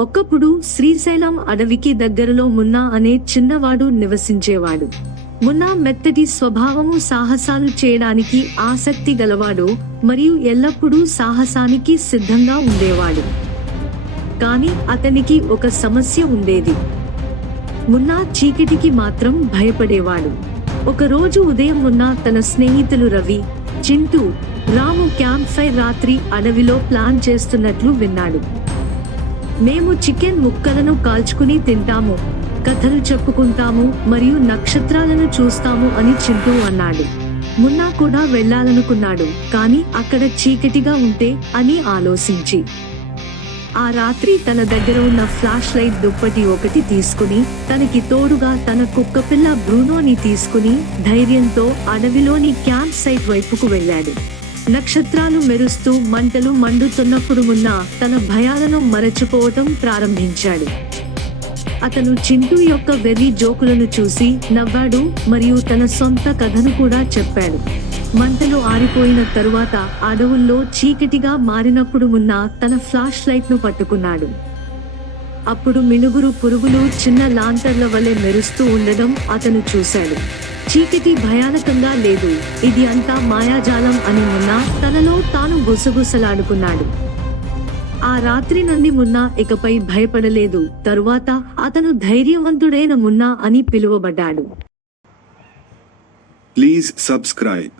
ఒకప్పుడు శ్రీశైలం అడవికి దగ్గరలో మున్నా అనే చిన్నవాడు నివసించేవాడు. మున్నా మెత్తటి స్వభావము సాహసాలు చేయడానికి ఆసక్తి గలవాడు మరియు ఎల్లప్పుడూ సాహసానికి సిద్ధంగా ఉండేవాడు. కానీ అతనికి ఒక సమస్య ఉండేది. మున్నా చీకటికి మాత్రం భయపడేవాడు. ఒకరోజు ఉదయం మున్నా తన స్నేహితులు రవి చింటూ రాము క్యాంప్ ఫైర్ రాత్రి అడవిలో ప్లాన్ చేస్తున్నట్లు విన్నాడు. మేము చికెన్ ముక్కలను కాల్చుకుని తింటాము కథలు చెప్పుకుంటాము మరియు నక్షత్రాలను చూస్తాము అని చింటూ అన్నాడు. మున్నా కూడా వెళ్ళాలనుకున్నాడు కానీ అక్కడ చీకటిగా ఉంటే అని ఆలోచించి. ఆ రాత్రి తన దగ్గర ఉన్న ఫ్లాష్ లైట్ దుప్పటి ఒకటి తీసుకుని తనకి తోడుగా తన కుక్కపిల్ల బ్రూనోని తీసుకుని ధైర్యంతో అడవిలోని క్యాంప్ సైట్ వైపుకు వెళ్ళాడు. నక్షత్రాలు మెరుస్తూ మంటలు మండుతున్నప్పుడు ఉన్న తన భయాలను మరచిపోవటం ప్రారంభించాడు. అతను చింటూ యొక్క వెర్రి జోకులను చూసి నవ్వాడు మరియు తన సొంత కథను కూడా చెప్పాడు. మంటలు ఆరిపోయిన తరువాత అడవుల్లో చీకటిగా మారినప్పుడు ఉన్న తన ఫ్లాష్ లైట్ను పట్టుకున్నాడు. అప్పుడు మినుగురు పురుగులు చిన్న లాంతర్ల వలె మెరుస్తూ ఉండడం అతను చూశాడు. చీకటి భయానకంగా లేదు. ఇది అంతా మాయాజాలం అని మున్నా తనలో తాను గుసగుసలాడుకున్నాడు. ఆ రాత్రి నుండి మున్నా ఇకపై భయపడలేదు. తరువాత అతను ధైర్యవంతుడైన మున్నా అని పిలువబడ్డాడు. Please subscribe